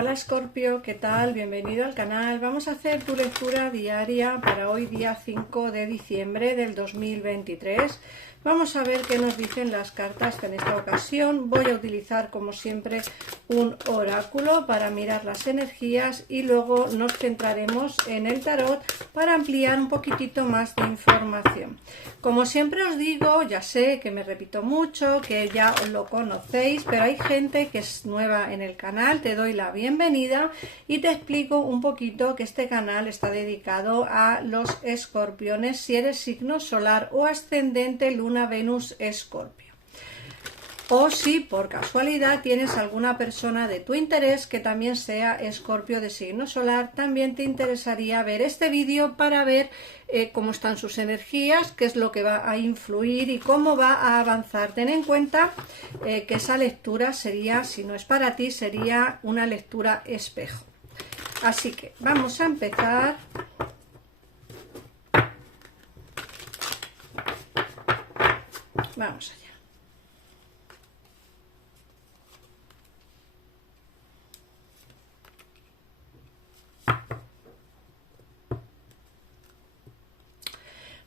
Hola Escorpio, ¿qué tal? Bienvenido al canal. Vamos a hacer tu lectura diaria para hoy día 5 de diciembre del 2023. Vamos a ver qué nos dicen las cartas. En esta ocasión voy a utilizar como siempre un oráculo para mirar las energías y luego nos centraremos en el tarot para ampliar un poquitito más de información. Como siempre os digo, ya sé que me repito mucho, que ya lo conocéis, pero hay gente que es nueva en el canal. Te doy la bienvenida y te explico un poquito que este canal está dedicado a los escorpiones si eres signo solar o ascendente Luna Venus Escorpio, o si por casualidad tienes alguna persona de tu interés que también sea Escorpio de signo solar, también te interesaría ver este vídeo para ver cómo están sus energías, qué es lo que va a influir y cómo va a avanzar. Ten en cuenta que esa lectura sería, si no es para ti, sería una lectura espejo. Así que vamos a empezar. Vamos allá.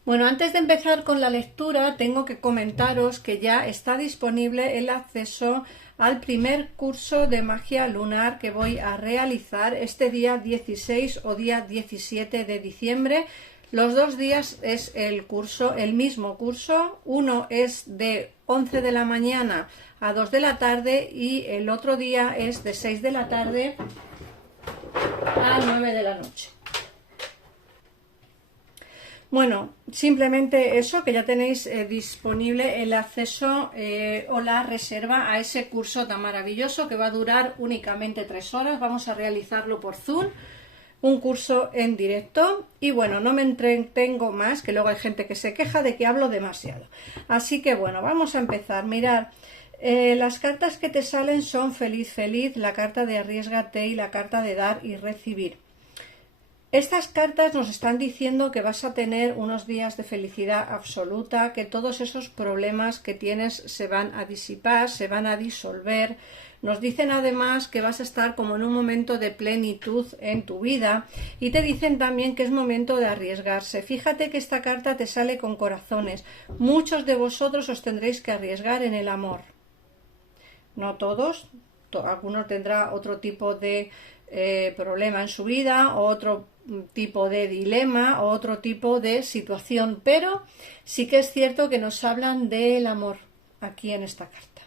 Bueno, antes de empezar con la lectura, tengo que comentaros que ya está disponible el acceso al primer curso de magia lunar que voy a realizar este día 16 o día 17 de diciembre. Los dos días es el curso, el mismo curso. Uno es de 11 de la mañana a 2 de la tarde y el otro día es de 6 de la tarde a 9 de la noche. Bueno, simplemente eso, que ya tenéis disponible el acceso o la reserva a ese curso tan maravilloso que va a durar únicamente 3 horas. Vamos a realizarlo por Zoom, un curso en directo. Y bueno, no me entretengo más, que luego hay gente que se queja de que hablo demasiado. Así que bueno, vamos a empezar. Mirad, las cartas que te salen son feliz, feliz, la carta de arriésgate y la carta de dar y recibir. Estas cartas nos están diciendo que vas a tener unos días de felicidad absoluta, que todos esos problemas que tienes se van a disipar, se van a disolver. Nos dicen además que vas a estar como en un momento de plenitud en tu vida y te dicen también que es momento de arriesgarse. Fíjate que esta carta te sale con corazones. Muchos de vosotros os tendréis que arriesgar en el amor. No todos, algunos tendrá otro tipo de problema en su vida o otro tipo de dilema o otro tipo de situación, pero sí que es cierto que nos hablan del amor aquí en esta carta.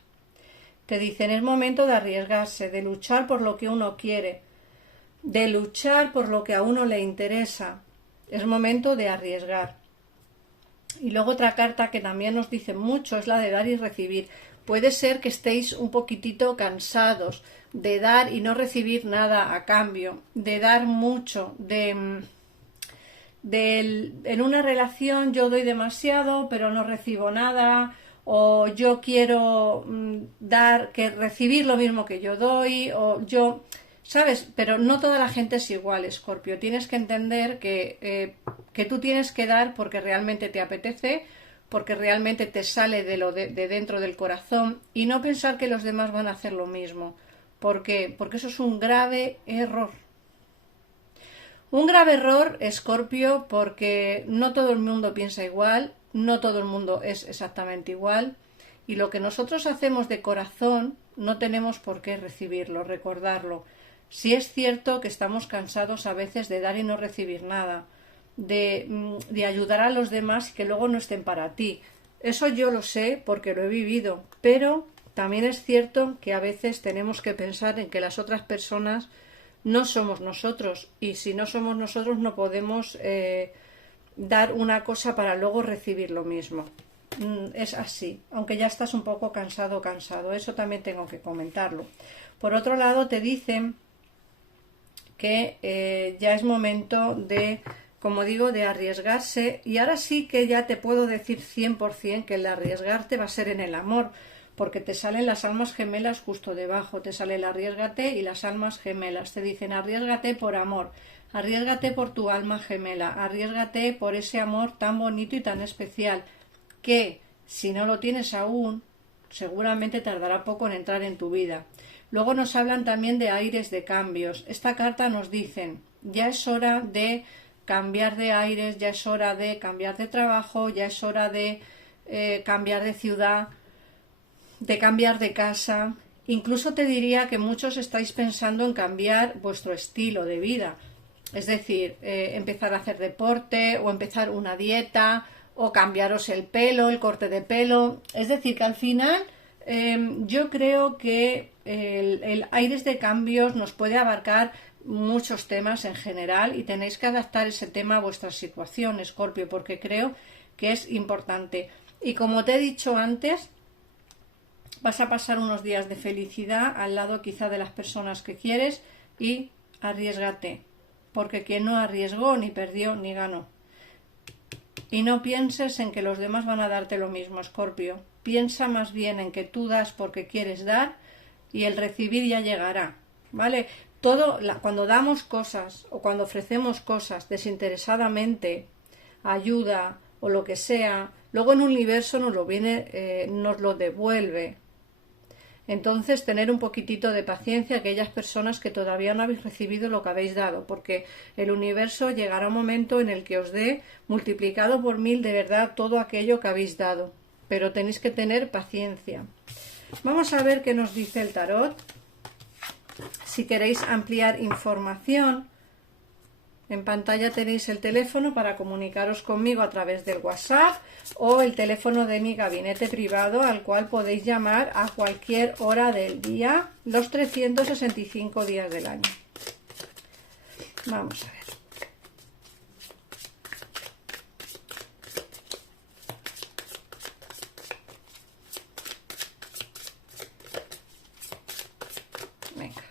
Te dicen es momento de arriesgarse, de luchar por lo que uno quiere, de luchar por lo que a uno le interesa. Es momento de arriesgar. Y luego otra carta que también nos dice mucho es la de dar y recibir. Puede ser que estéis un poquitito cansados de dar y no recibir nada a cambio, de dar mucho, en una relación yo doy demasiado pero no recibo nada, o yo quiero recibir lo mismo que yo doy, o yo, ¿sabes? Pero no toda la gente es igual, Escorpio. Tienes que entender que tú tienes que dar porque realmente te apetece, porque realmente te sale de dentro del corazón, y no pensar que los demás van a hacer lo mismo. ¿Por qué? Porque eso es un grave error. Un grave error, Escorpio, porque no todo el mundo piensa igual, no todo el mundo es exactamente igual, y lo que nosotros hacemos de corazón no tenemos por qué recibirlo, recordarlo. Sí es cierto que estamos cansados a veces de dar y no recibir nada, de ayudar a los demás y que luego no estén para ti. Eso yo lo sé porque lo he vivido, pero también es cierto que a veces tenemos que pensar en que las otras personas no somos nosotros, y si no somos nosotros no podemos dar una cosa para luego recibir lo mismo. Es así, aunque ya estás un poco cansado, eso también tengo que comentarlo. Por otro lado, te dicen que ya es momento de, como digo, de arriesgarse, y ahora sí que ya te puedo decir 100% que el arriesgarte va a ser en el amor, porque te salen las almas gemelas justo debajo, te sale el arriésgate y las almas gemelas. Te dicen arriésgate por amor, arriésgate por tu alma gemela, arriésgate por ese amor tan bonito y tan especial, que si no lo tienes aún, seguramente tardará poco en entrar en tu vida. Luego nos hablan también de aires de cambios. Esta carta nos dicen, ya es hora de cambiar de aires, ya es hora de cambiar de trabajo, ya es hora de cambiar de ciudad, de cambiar de casa. Incluso te diría que muchos estáis pensando en cambiar vuestro estilo de vida. Es decir, empezar a hacer deporte o empezar una dieta o cambiaros el pelo, el corte de pelo. Es decir, que al final yo creo que el aires de cambios nos puede abarcar muchos temas en general y tenéis que adaptar ese tema a vuestra situación, Escorpio, porque creo que es importante. Y como te he dicho antes, vas a pasar unos días de felicidad al lado quizá de las personas que quieres y arriésgate, porque quien no arriesgó ni perdió ni ganó. Y no pienses en que los demás van a darte lo mismo, Escorpio. Piensa más bien en que tú das porque quieres dar y el recibir ya llegará, ¿vale? Cuando damos cosas o cuando ofrecemos cosas desinteresadamente, ayuda o lo que sea, luego el universo nos lo devuelve. Entonces, tener un poquitito de paciencia a aquellas personas que todavía no habéis recibido lo que habéis dado, porque el universo llegará un momento en el que os dé multiplicado por 1000 de verdad todo aquello que habéis dado, pero tenéis que tener paciencia. Vamos a ver qué nos dice el tarot. Si queréis ampliar información, en pantalla tenéis el teléfono para comunicaros conmigo a través del WhatsApp o el teléfono de mi gabinete privado al cual podéis llamar a cualquier hora del día, los 365 días del año. Vamos a ver. Venga.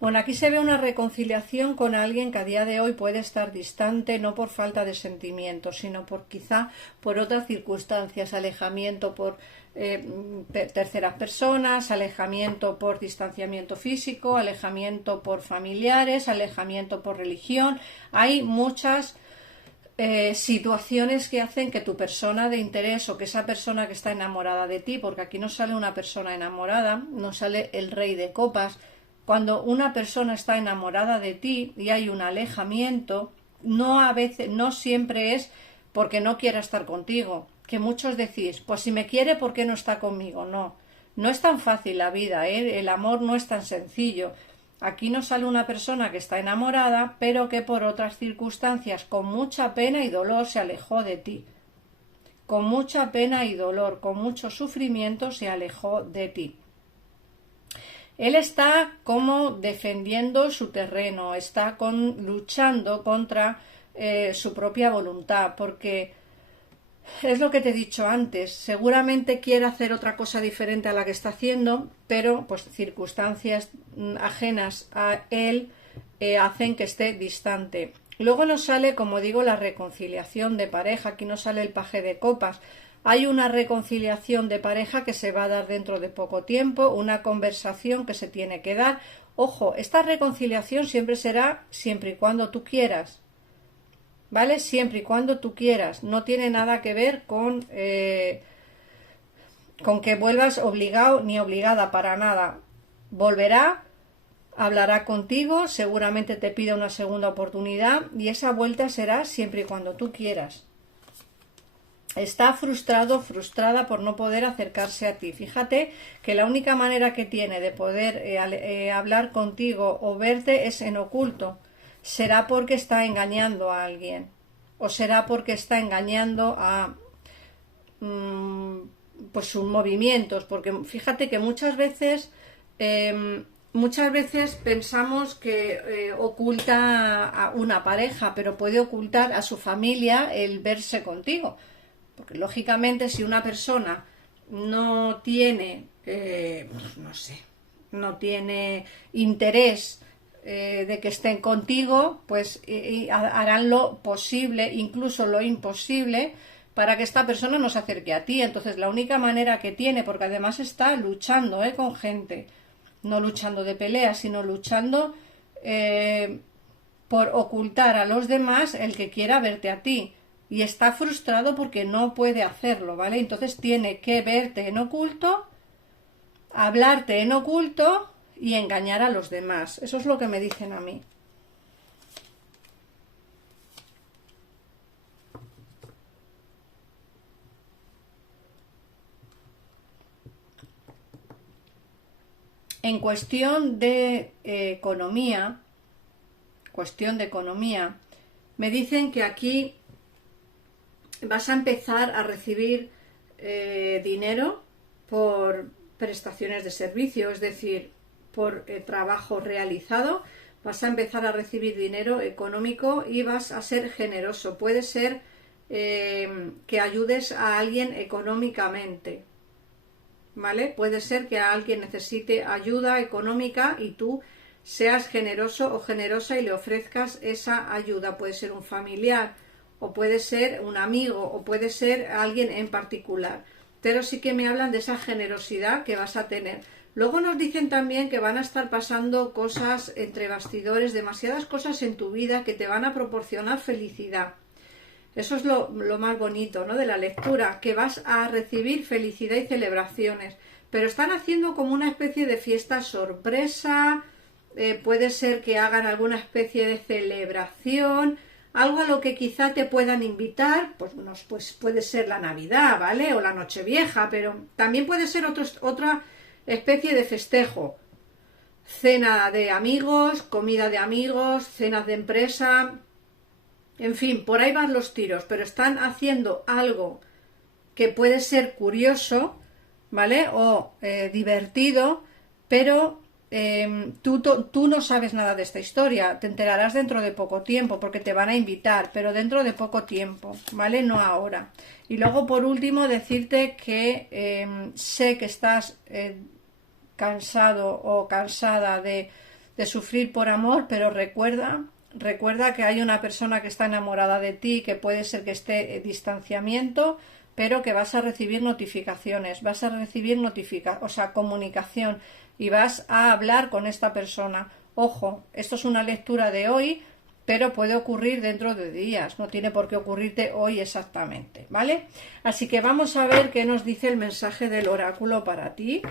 Bueno, aquí se ve una reconciliación con alguien que a día de hoy puede estar distante, no por falta de sentimientos, sino quizá por otras circunstancias, alejamiento por terceras personas, alejamiento por distanciamiento físico, alejamiento por familiares, alejamiento por religión. Hay muchas situaciones que hacen que tu persona de interés o que esa persona que está enamorada de ti, porque aquí no sale una persona enamorada, no sale el rey de copas. Cuando una persona está enamorada de ti y hay un alejamiento, no siempre es porque no quiera estar contigo. Que muchos decís, pues si me quiere, ¿por qué no está conmigo? No, no es tan fácil la vida, ¿eh? El amor no es tan sencillo. Aquí no sale una persona que está enamorada, pero que por otras circunstancias, con mucha pena y dolor, se alejó de ti. Con mucha pena y dolor, con mucho sufrimiento, se alejó de ti. Él está como defendiendo su terreno, está luchando contra su propia voluntad, porque es lo que te he dicho antes, seguramente quiere hacer otra cosa diferente a la que está haciendo, pero pues circunstancias ajenas a él hacen que esté distante. Luego nos sale, como digo, la reconciliación de pareja, aquí nos sale el paje de copas. Hay una reconciliación de pareja que se va a dar dentro de poco tiempo, una conversación que se tiene que dar. Ojo, esta reconciliación siempre será siempre y cuando tú quieras, ¿vale? Siempre y cuando tú quieras. No tiene nada que ver con que vuelvas obligado ni obligada para nada. Volverá, hablará contigo, seguramente te pida una segunda oportunidad y esa vuelta será siempre y cuando tú quieras. Está frustrado, frustrada por no poder acercarse a ti. Fíjate que la única manera que tiene de poder hablar contigo o verte es en oculto. ¿Será porque está engañando a alguien? ¿O será porque está engañando a pues sus movimientos? Porque fíjate que muchas veces pensamos que oculta a una pareja, pero puede ocultar a su familia el verse contigo. Porque lógicamente si una persona no tiene, no tiene interés de que estén contigo, pues harán lo posible, incluso lo imposible, para que esta persona no se acerque a ti. Entonces la única manera que tiene, porque además está luchando con gente, no luchando de pelea, sino luchando por ocultar a los demás el que quiera verte a ti. Y está frustrado porque no puede hacerlo, ¿vale? Entonces tiene que verte en oculto, hablarte en oculto y engañar a los demás. Eso es lo que me dicen a mí. En cuestión de economía, me dicen que aquí vas a empezar a recibir dinero por prestaciones de servicio, es decir, por trabajo realizado, vas a empezar a recibir dinero económico y vas a ser generoso. Puede ser que ayudes a alguien económicamente, ¿vale? Puede ser que alguien necesite ayuda económica y tú seas generoso o generosa y le ofrezcas esa ayuda. Puede ser un familiar, o puede ser un amigo, o puede ser alguien en particular. Pero sí que me hablan de esa generosidad que vas a tener. Luego nos dicen también que van a estar pasando cosas entre bastidores, demasiadas cosas en tu vida que te van a proporcionar felicidad. Eso es lo más bonito, ¿no?, de la lectura, que vas a recibir felicidad y celebraciones. Pero están haciendo como una especie de fiesta sorpresa, puede ser que hagan alguna especie de celebración, algo a lo que quizá te puedan invitar, pues puede ser la Navidad, ¿vale? O la Nochevieja, pero también puede ser otra especie de festejo. Cena de amigos, comida de amigos, cenas de empresa, en fin, por ahí van los tiros, pero están haciendo algo que puede ser curioso, ¿vale? O divertido, pero tú no sabes nada de esta historia, te enterarás dentro de poco tiempo porque te van a invitar, pero dentro de poco tiempo, ¿vale? No ahora. Y luego, por último, decirte que sé que estás cansado o cansada de sufrir por amor, pero recuerda que hay una persona que está enamorada de ti, que puede ser que esté en distanciamiento, pero que vas a recibir notificaciones, vas a recibir comunicación y vas a hablar con esta persona. Ojo, esto es una lectura de hoy, pero puede ocurrir dentro de días, no tiene por qué ocurrirte hoy exactamente, ¿vale? Así que vamos a ver qué nos dice el mensaje del oráculo para ti.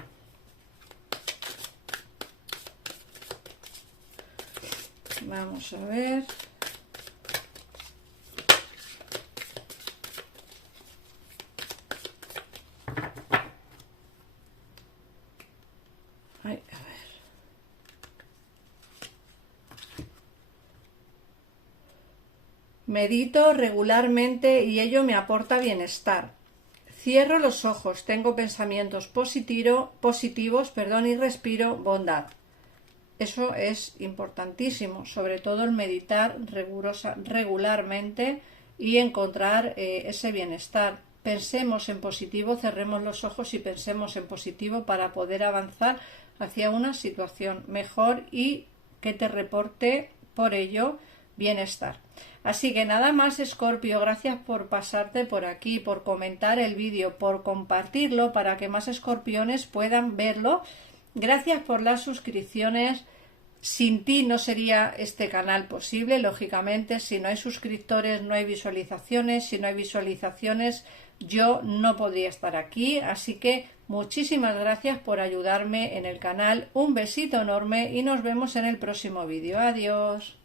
Vamos a ver. Ay, a ver. Medito regularmente y ello me aporta bienestar. Cierro los ojos, tengo pensamientos positivos, y respiro bondad. Eso es importantísimo, sobre todo el meditar regularmente y encontrar ese bienestar. Pensemos en positivo, cerremos los ojos y pensemos en positivo para poder avanzar hacia una situación mejor y que te reporte por ello bienestar. Así que nada más, Escorpio, gracias por pasarte por aquí, por comentar el vídeo, por compartirlo para que más escorpiones puedan verlo. Gracias por las suscripciones. Sin ti no sería este canal posible, lógicamente. Si no hay suscriptores no hay visualizaciones, si no hay visualizaciones yo no podría estar aquí, así que muchísimas gracias por ayudarme en el canal. Un besito enorme y nos vemos en el próximo vídeo. Adiós.